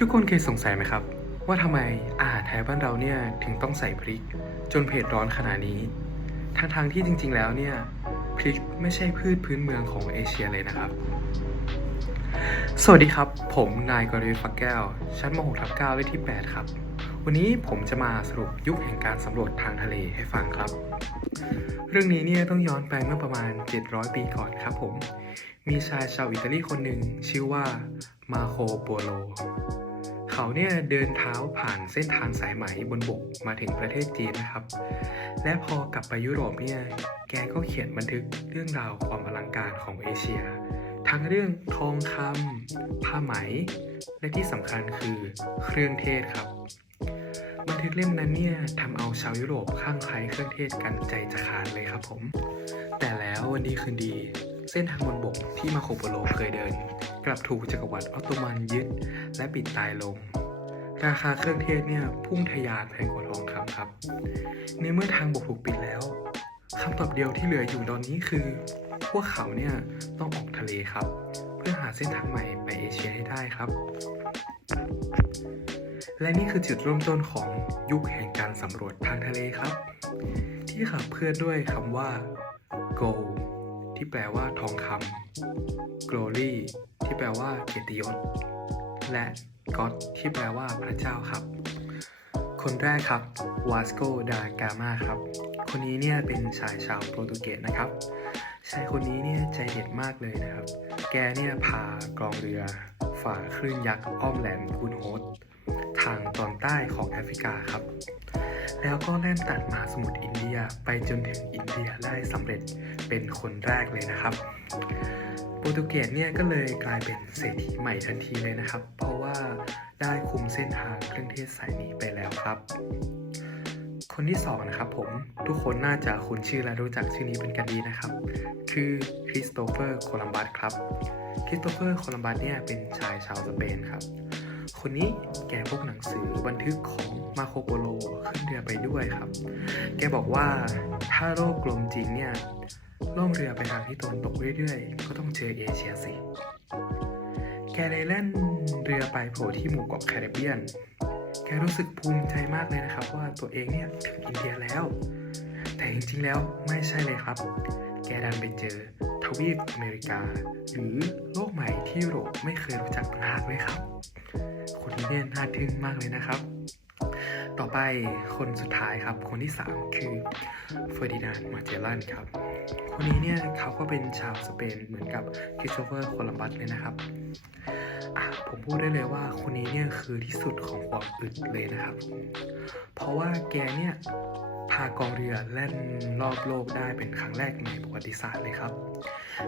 ทุกคนเคยสงสัยไหมครับว่าทำไมอาหารไทยบ้านเราเนี่ยถึงต้องใส่พริกจนเผ็ดร้อนขนาดนี้ทั้งที่จริงๆแล้วเนี่ยพริกไม่ใช่พืชพื้นเมืองของเอเชียเลยนะครับสวัสดีครับผมนายกรวิทย์ฟักแก้วชั้นม.6/9เลขที่8ครับวันนี้ผมจะมาสรุปยุคแห่งการสำรวจทางทะเลให้ฟังครับเรื่องนี้เนี่ยต้องย้อนไปเมื่อประมาณ700ปีก่อนครับผมมีชายชาวอิตาลีคนหนึ่งชื่อว่ามาโคโปโลเขาเนี่ยเดินเท้าผ่านเส้นทางสายไหมบนบกมาถึงประเทศจีนนะครับและพอกลับไปยุโรปเนี่ยแกก็เขียนบันทึกเรื่องราวความอลังการของเอเชียทั้งเรื่องทองคำผ้าไหมและที่สำคัญคือเครื่องเทศครับบันทึกเล่มนั้นเนี่ยทำเอาชาวยุโรปคลั่งไคล้เครื่องเทศกันใจจะขาดเลยครับผมแต่แล้ววันดีคืนดีเส้นทางบนบกที่มาโคโปโลเคยเดินกลับถูกจักรวรรดิออตโตมันยึดและปิดตายลงราคาเครื่องเทศเนี่ยพุ่งทะยานแพงกว่าทองคำครับในเมื่อทางบกถูกปิดแล้วคำตอบเดียวที่เหลืออยู่ตอนนี้คือพวกเขาเนี่ยต้องออกทะเลครับเพื่อหาเส้นทางใหม่ไปเอเชียให้ได้ครับและนี่คือจุดเริ่มต้นของยุคแห่งการสำรวจทางทะเลครับที่ขับเคลื่อนด้วยคำว่า gold ที่แปลว่าทองคำ glory ที่แปลว่าเกียรติยศและ God ที่แปลว่าพระเจ้าครับคนแรกครับวาสโกดากามาครับคนนี้เนี่ยเป็นชายชาวโปรตุเกสนะครับชายคนนี้เนี่ยใจเด็ดมากเลยนะครับแกเนี่ยพากองเรือฝ่าคลื่นยักษ์อ้อมแหลมกูนโฮสทางตอนใต้ของแอฟริกาครับแล้วก็แล่นตัดมหาสมุทรอินเดียไปจนถึงอินเดียได้สำเร็จเป็นคนแรกเลยนะครับโปรตุเกสเนี่ยก็เลยกลายเป็นเศรษฐีใหม่ทันทีเลยนะครับเพราะว่าได้คุมเส้นทางเครื่องเทศสายนี้ไปแล้วครับคนที่สองนะครับผมทุกคนน่าจะคุ้นชื่อและรู้จักชื่อนี้เป็นกันดีนะครับคือคริสโตเฟอร์โคลัมบัสครับคริสโตเฟอร์โคลัมบัสเนี่ยเป็นชายชาวสเปนครับคนนี้แกพกหนังสือบันทึกของมาโคโปโลขึ้นเรือไปด้วยครับแกบอกว่าถ้าโลกกลมจริงเนี่ยล่องเรือไปทางที่ตะวันตกเรื่อยๆก็ต้องเจอเอเชียสิแกเลยแล่นเรือไปโผล่ที่หมู่เกาะแคริบเบียนแกรู้สึกภูมิใจมากเลยนะครับว่าตัวเองเนี่ยถึงอินเดียแล้วแต่จริงๆแล้วไม่ใช่เลยครับแกดันไปเจอทวีปอเมริกาหรือโลกใหม่ที่ยุโรปไม่เคยรู้จักต่างหากเลยครับคนนี้เนี่ยน่าทึ่งมากเลยนะครับต่อไปคนสุดท้ายครับคนที่3คือเฟอร์ดินานด์มาเจลลันครับคนนี้เนี่ยเขาก็เป็นชาวสเปนเหมือนกับคริสโตเฟอร์โคลัมบัสเลยนะครับผมพูดได้เลยว่าคนนี้เนี่ยคือที่สุดของความอึดเลยนะครับเพราะว่าแกเนี่ยพากองเรือแล่นรอบโลกได้เป็นครั้งแรกในประวัติศาสตร์เลยครับ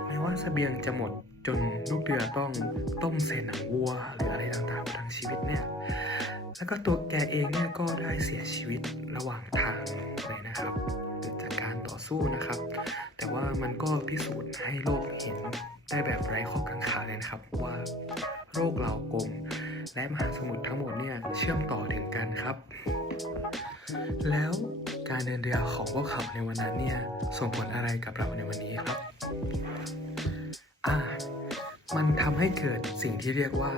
ไม่ว่าเสบียงจะหมดจนลูกเรือต้องต้มเศษหนังวัวหรืออะไรต่างๆทั้งชีวิตเนี่ยแล้วก็ตัวแกเองเนี่ยก็ได้เสียชีวิตระหว่างทางเลยนะครับเกิดจากการต่อสู้นะครับแต่ว่ามันก็พิสูจน์ให้โลกเห็นได้แบบไร้ข้อกังขาเลยนะครับว่าโลกเรากลมและมหาสมุทรทั้งหมดเนี่ยเชื่อมต่อถึงกันครับแล้วการเดินเรือของพวกเขาในวันนั้นเนี่ยส่งผลอะไรกับเราในวันนี้ครับมันทำให้เกิดสิ่งที่เรียกว่า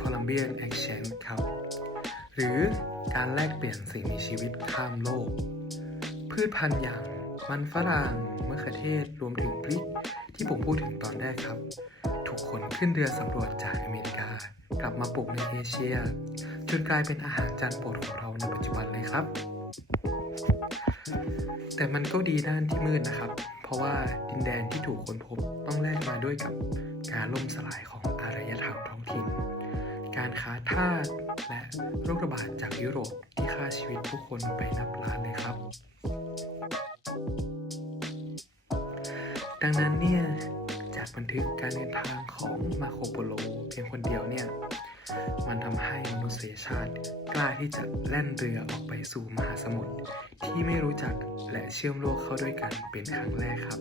Columbian Exchange ครับหรือการแลกเปลี่ยนสิ่งมีชีวิตข้ามโลกพืชพันธุ์อย่างมันฝรั่งมะเขือเทศรวมถึงพริกที่ผมพูดถึงตอนแรกครับถูกขนขึ้นเรือสำรวจจากอเมริกากลับมาปลูกในเอเชียจนกลายเป็นอาหารจานโปรดของเราในปัจจุบันเลยครับแต่มันก็ดีด้านที่มืดนะครับเพราะว่าดินแดนที่ถูกค้นพบต้องแลกมาด้วยกับการล่มสลายของอารยธรรมท้องถิ่นการค้าทาสและโรคระบาดจากยุโรปที่ฆ่าชีวิตผู้คนไปนับล้านเลยครับดังนั้นเนี่ยจากบันทึกการเดินทางของมาโคโปโลเพียงคนเดียวเนี่ยมันทำให้มนุษยชาติกล้าที่จะแล่นเรือออกไปสู่มหาสมุทรที่ไม่รู้จักและเชื่อมโลกเข้าด้วยกันเป็นครั้งแรกครับ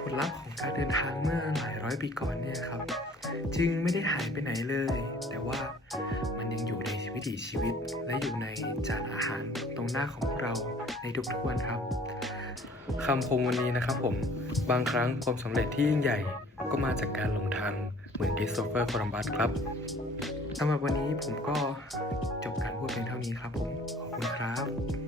ผลลัพธ์ของการเดินทางเมื่อหลายร้อยปีก่อนเนี่ยครับจึงไม่ได้หายไปไหนเลยแต่ว่ามันยังอยู่ในวิถีชีวิตและอยู่ในจานอาหารตรงหน้าของเราในทุกๆวันครับคำคมวันนี้นะครับผมบางครั้งความสำเร็จที่ยิ่งใหญ่ก็มาจากการหลงทางเหมือนคริสโตเฟอร์โคลัมบัสครับ สำหรับวันนี้ผมก็จบการพูดเพียงเท่านี้ครับผม ขอบคุณครับ